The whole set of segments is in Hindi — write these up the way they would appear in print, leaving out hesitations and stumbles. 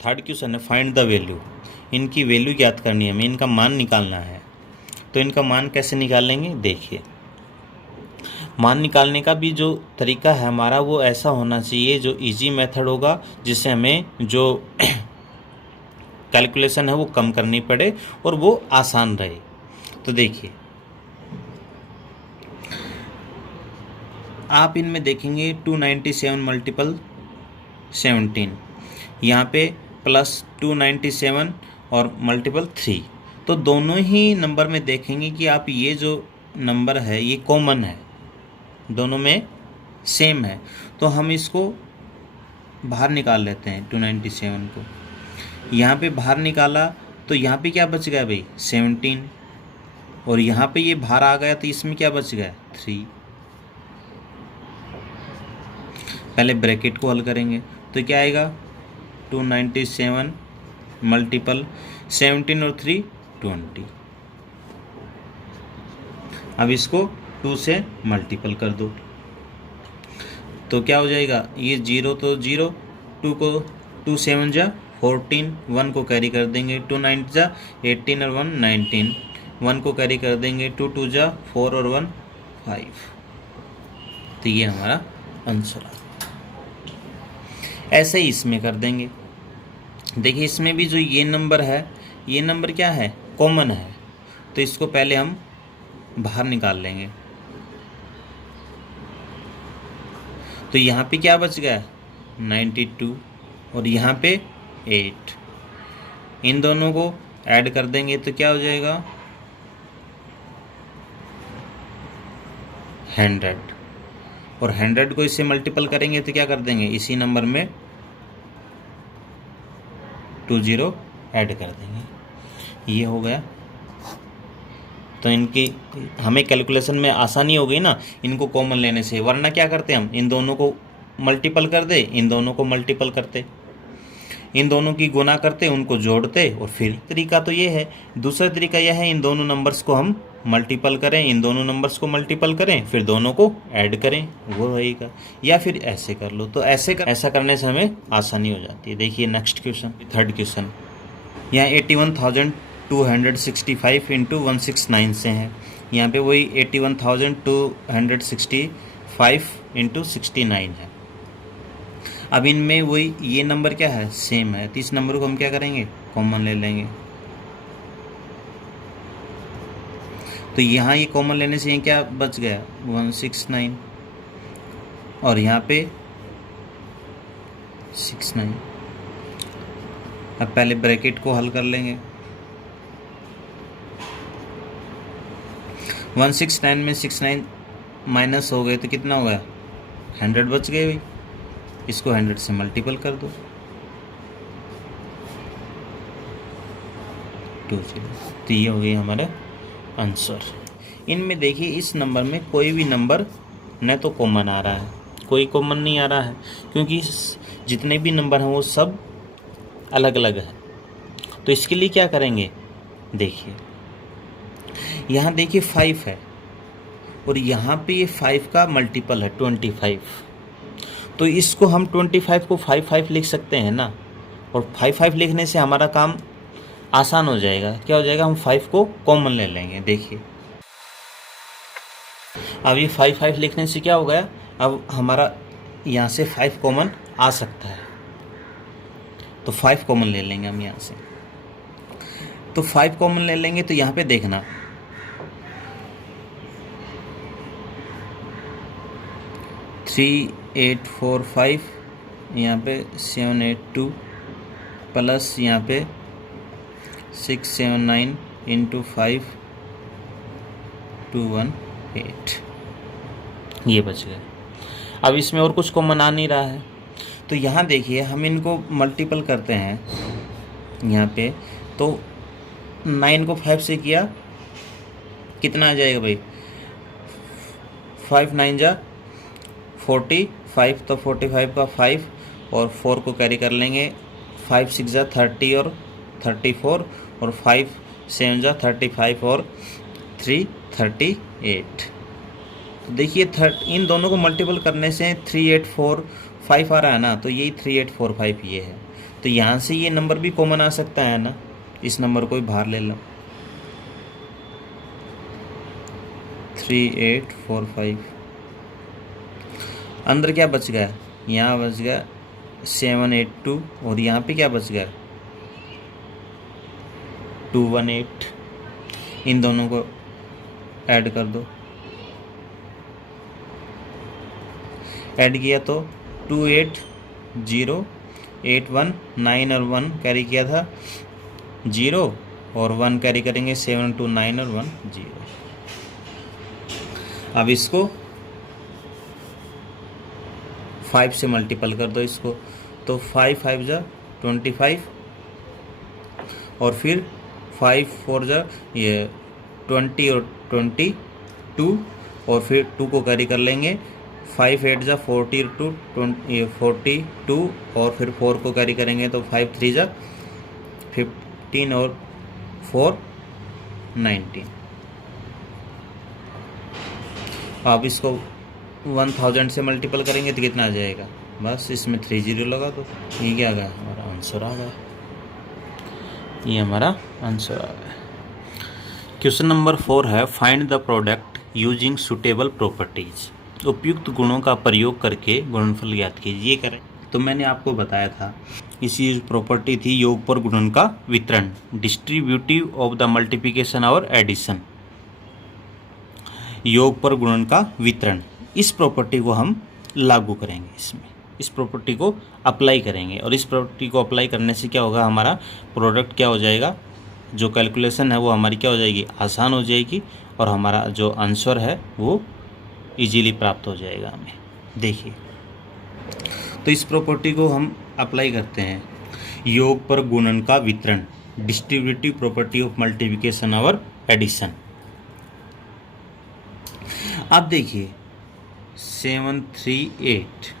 थर्ड क्वेश्चन है फाइंड द वैल्यू। इनकी वैल्यू ज्ञात करनी है, हमें इनका मान निकालना है। तो इनका मान कैसे निकालेंगे, देखिए मान निकालने का भी जो तरीका है हमारा वो ऐसा होना चाहिए जो इजी मेथड होगा, जिससे हमें जो कैलकुलेशन है वो कम करनी पड़े और वो आसान रहे। तो देखिए आप इनमें देखेंगे 297 मल्टीपल 17, यहाँ पे प्लस 297 और मल्टीपल 3। तो दोनों ही नंबर में देखेंगे कि आप ये जो नंबर है ये कॉमन है, दोनों में सेम है। तो हम इसको बाहर निकाल लेते हैं 297 को। यहाँ पे बाहर निकाला तो यहाँ पे क्या बच गया भाई 17, और यहाँ पे ये बाहर आ गया तो इसमें क्या बच गया 3। पहले ब्रैकेट को हल करेंगे तो क्या आएगा 297 मल्टीपल 17 और 3 20। अब इसको 2 से मल्टीपल कर दो तो क्या हो जाएगा, ये 0 तो 0, 2 को 2 7 जा 14, 1 को कैरी कर देंगे, 2 9 जा 18 और 1 19, 1 को कैरी कर देंगे, 2 2 जा 4 और 1 5। तो ये हमारा आंसर है। ऐसे ही इसमें कर देंगे। देखिए इसमें भी जो ये नंबर है, ये नंबर क्या है कॉमन है, तो इसको पहले हम बाहर निकाल लेंगे। तो यहाँ पे क्या बच गया 92 और यहाँ पे 8। इन दोनों को ऐड कर देंगे तो क्या हो जाएगा 100, और 100 को इससे मल्टीपल करेंगे तो क्या कर देंगे इसी नंबर में 20 ऐड कर देंगे। ये हो गया। तो इनकी हमें कैलकुलेशन में आसानी हो गई ना इनको कॉमन लेने से, वरना क्या करते हम इन दोनों को मल्टीपल कर दे, इन दोनों को मल्टीपल करते, इन दोनों की गुना करते, उनको जोड़ते, और फिर तरीका तो ये है। दूसरा तरीका यह है इन दोनों नंबर्स को हम मल्टीपल करें, इन दोनों नंबर्स को मल्टीपल करें, फिर दोनों को ऐड करें, वो रहेगा। या फिर ऐसे कर लो, तो ऐसा करने से हमें आसानी हो जाती है। देखिए नेक्स्ट क्वेश्चन, थर्ड क्वेश्चन, यहाँ 81,265 इंटू 169 से है। यहाँ पे वही 81,265 इंटू 69 है। अब इनमें वही ये नंबर क्या है सेम है, तो इस नंबर को हम क्या करेंगे कॉमन ले लेंगे। तो यहाँ ये कॉमन लेने से ये क्या बच गया 169, और यहाँ पे 69। अब पहले ब्रैकेट को हल कर लेंगे। 169 में 69 माइनस हो गए तो कितना हो गया 100 बच गए भाई। इसको 100 से मल्टीपल कर दो 20। तो ये हो गई हमारा आंसर। इनमें देखिए इस नंबर में कोई भी नंबर न तो कॉमन आ रहा है, कोई कॉमन नहीं आ रहा है, क्योंकि जितने भी नंबर हैं वो सब अलग अलग है। तो इसके लिए क्या करेंगे, देखिए यहाँ देखिए 5 है और यहाँ पे ये 5 का मल्टीपल है 25। तो इसको हम 25 को 5 लिख सकते हैं ना, और 5 लिखने से हमारा काम आसान हो जाएगा। क्या हो जाएगा, हम 5 को कॉमन ले लेंगे। देखिए अब ये 5 लिखने से क्या हो गया, अब हमारा यहाँ से 5 कॉमन आ सकता है, तो 5 कॉमन ले लेंगे हम यहाँ से। तो 5 कॉमन ले लेंगे तो यहाँ पे देखना 3845, यहाँ पे 782 प्लस यहाँ पे 679 इंटू 5 218, ये बच गया। अब इसमें और कुछ कॉमन आ नहीं रहा है, तो यहाँ देखिए हम इनको मल्टीपल करते हैं यहाँ पे, तो 9 को 5 से किया कितना आ जाएगा भाई 5 9 जा 45, तो 45 का 5 और 4 को कैरी कर लेंगे, 5 6 जा 30 और 34, और 5 7 जा 35 और 3 38। तो देखिए इन दोनों को मल्टीपल करने से 3845 आ रहा है ना, तो यही 3845 ये है। तो यहाँ से ये नंबर भी कॉमन आ सकता है ना, इस नंबर को भी बाहर ले लो। 3845 अंदर क्या बच गया, यहाँ बच गया 782 और यहाँ पे क्या बच गया 218। इन दोनों को ऐड कर दो, ऐड किया तो 28081 9 और 1 कैरी किया था 0 और 1 कैरी करेंगे 729 और 1 0। अब इसको 5 से मल्टीपल कर दो इसको, तो 5 5 जा 25 और फिर 5 4 जा ये 20 और 22 और फिर 2 को कैरी कर लेंगे, 5 8 जा 42 42 और फिर 4 को कैरी करेंगे तो 5 3 जा 15 और 4 19। अब इसको 1000 से मल्टीपल करेंगे तो कितना आ जाएगा, बस इसमें 30 लगा दो। ये क्या आ गया, हमारा आंसर आ गया, ये हमारा आंसर आ गया। क्वेश्चन नंबर 4 है find the product using suitable properties. उपयुक्त गुणों का प्रयोग करके गुणनफल ज्ञात कीजिए करें। तो मैंने आपको बताया था इसी प्रॉपर्टी थी योग पर गुणन का वितरण, डिस्ट्रीब्यूटिव ऑफ द मल्टीप्लिकेशन और एडिशन। योग पर गुणन का वितरण, इस प्रॉपर्टी को हम लागू करेंगे, इसमें इस प्रॉपर्टी को अप्लाई करेंगे और इस प्रॉपर्टी को अप्लाई करने से क्या होगा, हमारा प्रोडक्ट क्या हो जाएगा, जो कैलकुलेशन है वो हमारी क्या हो जाएगी, आसान हो जाएगी और हमारा जो आंसर है वो इजीली प्राप्त हो जाएगा हमें। देखिए तो इस प्रॉपर्टी को हम अप्लाई करते हैं, योग पर गुणन का वितरण, डिस्ट्रीब्यूटिव प्रॉपर्टी ऑफ मल्टीप्लिकेशन और एडिशन। अब देखिए 738,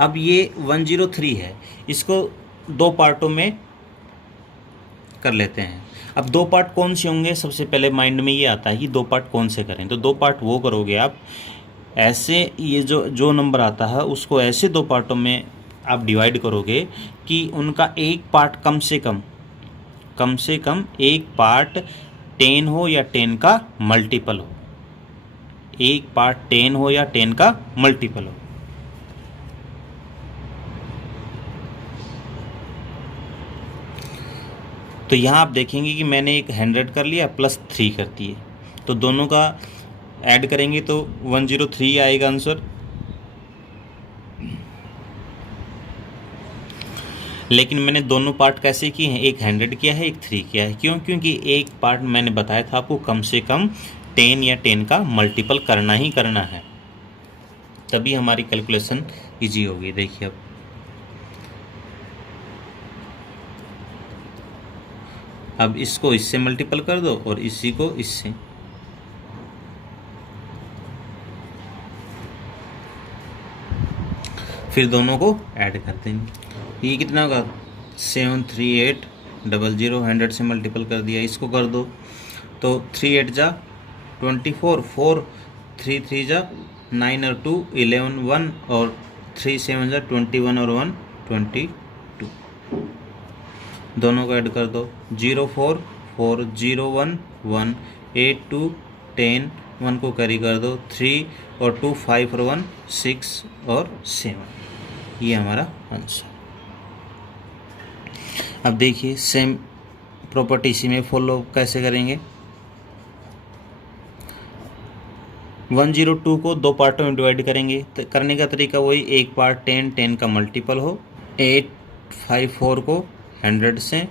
अब ये 103 है, इसको दो पार्टों में कर लेते हैं। अब दो पार्ट कौन से होंगे, सबसे पहले माइंड में ये आता है कि दो पार्ट कौन से करें, तो दो पार्ट वो करोगे आप ऐसे, ये जो नंबर आता है उसको ऐसे दो पार्टों में आप डिवाइड करोगे कि उनका एक पार्ट कम से कम एक पार्ट 10 हो या 10 का मल्टीपल हो, एक पार्ट 10 हो या 10 का मल्टीपल हो। तो यहाँ आप देखेंगे कि मैंने एक 100 कर लिया प्लस 3 कर दिए, तो दोनों का ऐड करेंगे तो 103 आएगा आंसर। लेकिन मैंने दोनों पार्ट कैसे किए हैं, एक 100 किया है, एक 3 किया है, क्यों, क्योंकि एक पार्ट मैंने बताया था आपको कम से कम 10 या 10 का मल्टीपल करना ही करना है, तभी हमारी कैलकुलेशन इजी होगी। देखिए अब इसको इससे मल्टीपल कर दो और इसी को इससे, फिर दोनों को ऐड कर देंगे। ये कितना होगा 73800, 100 से मल्टीपल कर दिया, इसको कर दो तो 3 8 जा 24, 4 3 3 जा 9 और 2 11 1 और 3 7 जा 21 और 1 22, दोनों को ऐड कर दो 0 4 4 0 1 1 8 2 10 1 को कैरी कर दो 3 और 2 5 और 1 6 और 7, ये हमारा आंसर। अब देखिए सेम प्रॉपर्टी इसी में फॉलो कैसे करेंगे। 102 को दो पार्टों में डिवाइड करेंगे, तो करने का तरीका वही, एक पार्ट 10 10 का मल्टीपल हो, 854 को 100 से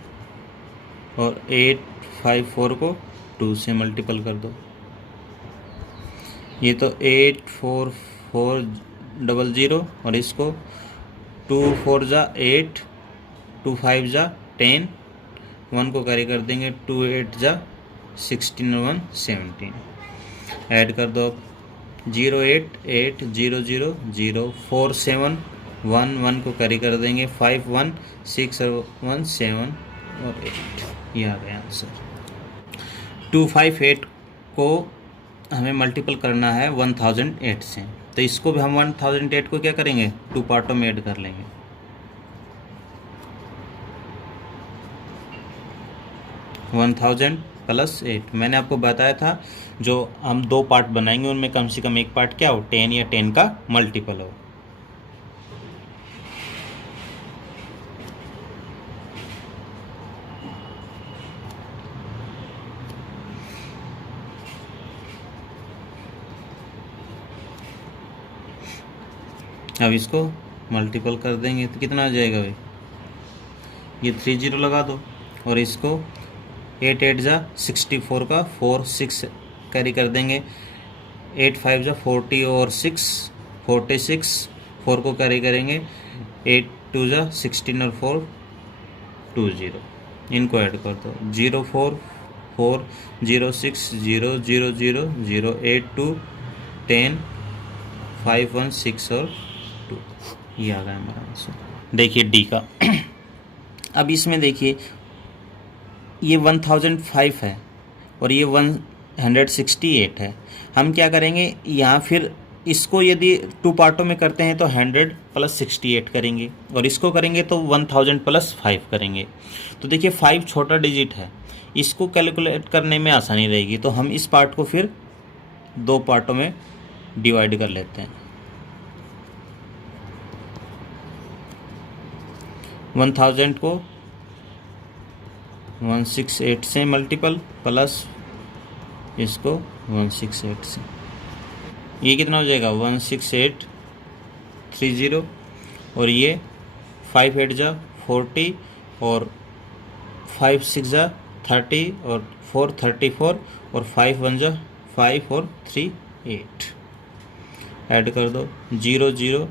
और 854 को 2 से मल्टीपल कर दो, ये तो 84400 और इसको 2 4 जा 8 2 5 जा 10, 1 को कैरी कर देंगे 2 8 जा 16 और 1 17, ऐड कर दो 0 8 8 0 0 0 4 7 1 1 को कैरी कर देंगे 5 1 6 और 1 7 और 8, ये आ गया आंसर। 258 को हमें मल्टीपल करना है 1008 से, तो इसको भी हम 1008 को क्या करेंगे, 2 पार्टों में ऐड कर लेंगे। 1000 प्लस 8। मैंने आपको बताया था जो हम 2 पार्ट बनाएंगे उनमें कम से कम एक पार्ट क्या हो, 10 या 10 का मल्टीपल हो। अब इसको मल्टीपल कर देंगे तो कितना आ जाएगा भाई, ये 3 0 लगा दो और इसको 8 8 जा 64 का 4 6 कैरी कर देंगे, 8 5 जा 40 और 6 46, 4 को कैरी करेंगे, 8 2 जा 16 और 4 2 0, इनको ऐड कर दो, 0 4 4 0 6 0 0 0 0 8 2 10 5 1 6 और 2, ये आ गया हमारा आंसर। देखिए डी का। अब इसमें देखिए ये 1005 है और ये 168 है। हम क्या करेंगे यहाँ, फिर इसको यदि 2 पार्टों में करते हैं तो 100 प्लस 68 करेंगे और इसको करेंगे तो 1000 प्लस 5 करेंगे। तो देखिए 5 छोटा डिजिट है, इसको कैलकुलेट करने में आसानी रहेगी, तो हम इस पार्ट को फिर 2 पार्टों में डिवाइड कर लेते हैं। 1000 को 168 से मल्टीपल प्लस इसको 168 से, ये कितना हो जाएगा 16830 और ये 5 8 जा 40 और 5 6 जा 30 और 4 34 और 5 1 जा 5 और 3 8, ऐड कर दो, 0 0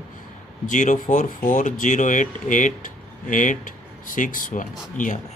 0 4 4 0 8 8 8 6 1, ये आ गया।